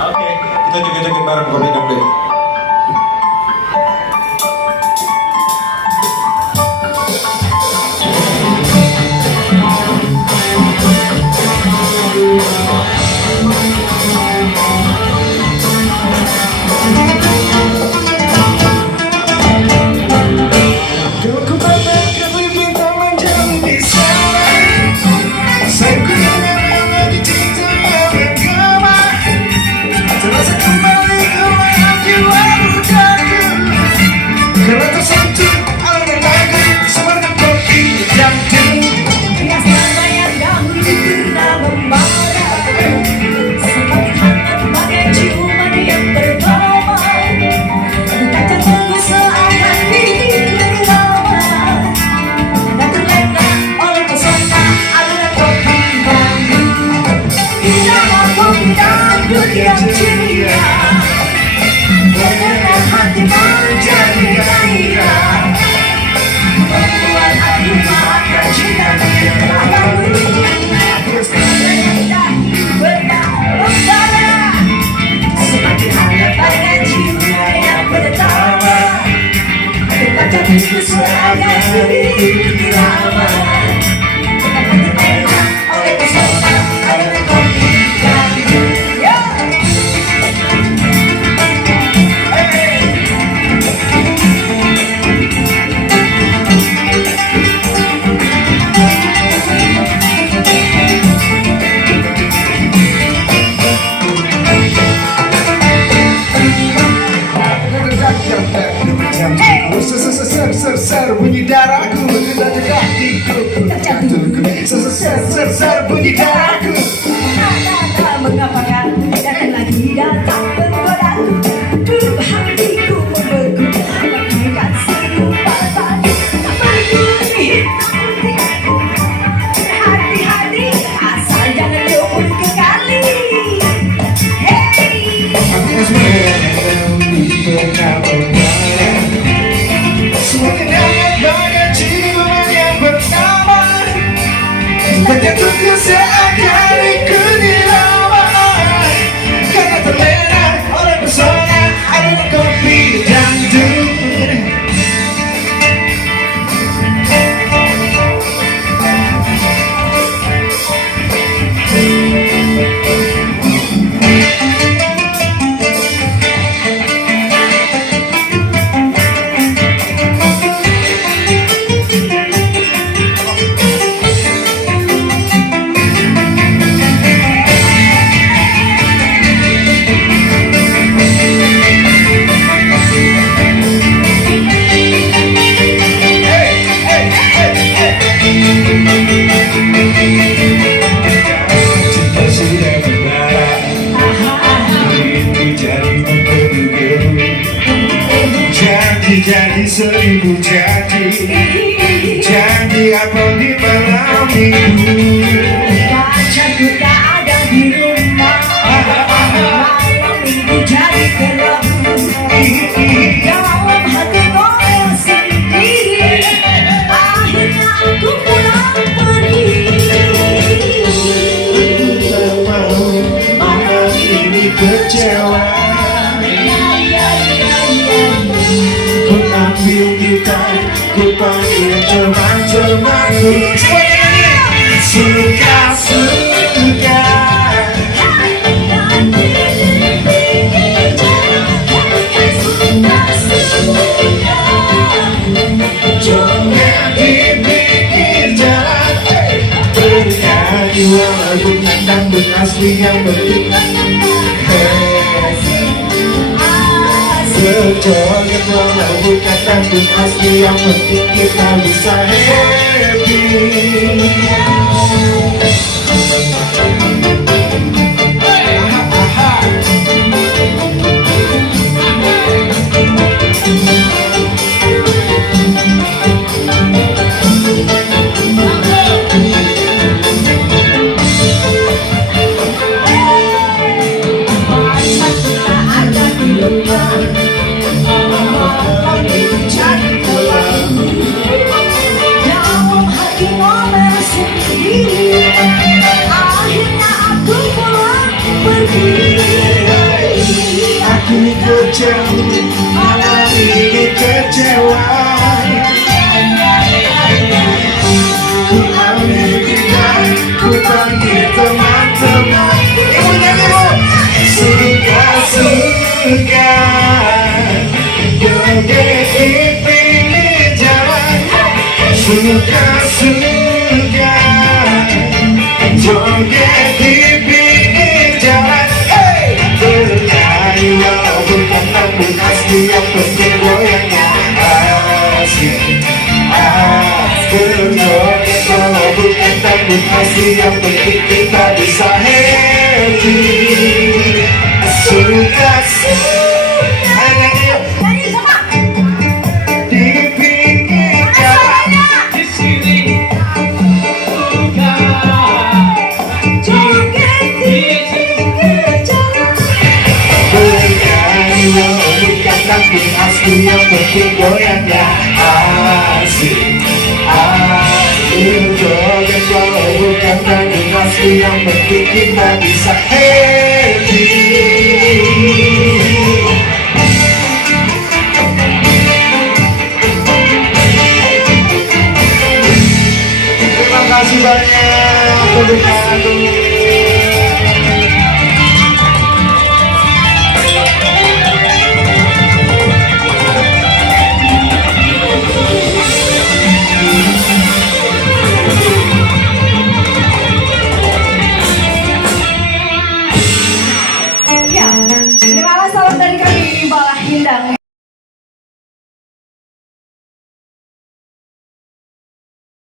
Oke, kita joget-joget bareng Kopi Dangdut. Yang ceria, dengan hati menjadi gairah, membuat aku makan cinta padamu. Berbara, semakin hangat bagai jiwa yang pertama. Kita jatuh selama hidup lama. Oleh pesona, oleh kopi dangdut. Ser bunyi darahku, detak hatiku jantungku. Ser bunyi darahku. Mengapa kau datang lagi datang menggodaku? Dulu hatiku membeku, bagaikan siluman tadi. Tak berguna, hati-hati, asal jangan jauh kekali. Hey. Semakin hangat bagai jiwa yang pertama. Kita jatuh seakan ikuti lama. Karena terlena oleh pesona aroma kopi dangdut. Jadi seribu jadi apa di malam minggu. Pacarku tak ada di rumah, malam minggu jadi gelap. Dalam hati goyang sendiri, akhirnya aku pulang pergi. Tak mau malam ini kecewa. Ambil gitar, ku panggil teman-temanku. Suka-suka. Joget di pinggir jalan, bernyanyi lagu dangdut asli yang bertiga. Sejoget lagu dangdut asli yang penting kita bisa happy. Dalam hati momen sendiri, akhirnya aku jauh, malam ini kecewa. Ku ambil gitar, ku panggil teman-teman. Ibu nyanyi bu. Suka-suka joget di pinggir jalan. Suka-suka joget di pinggir jalan. Bernyanyi walaupun kata bukan setiap penting goyangnya asik. Berjoget walaupun kata bukan setiap penting kita bisa happy. Suka-suka di pinggir jalan. Di sini Bernyanyi walaupun kata bukan setiap penting goyangnya asik. Berjoget walaupun kata bukan setiap penting kita bisa happy. Terima kasih banyak.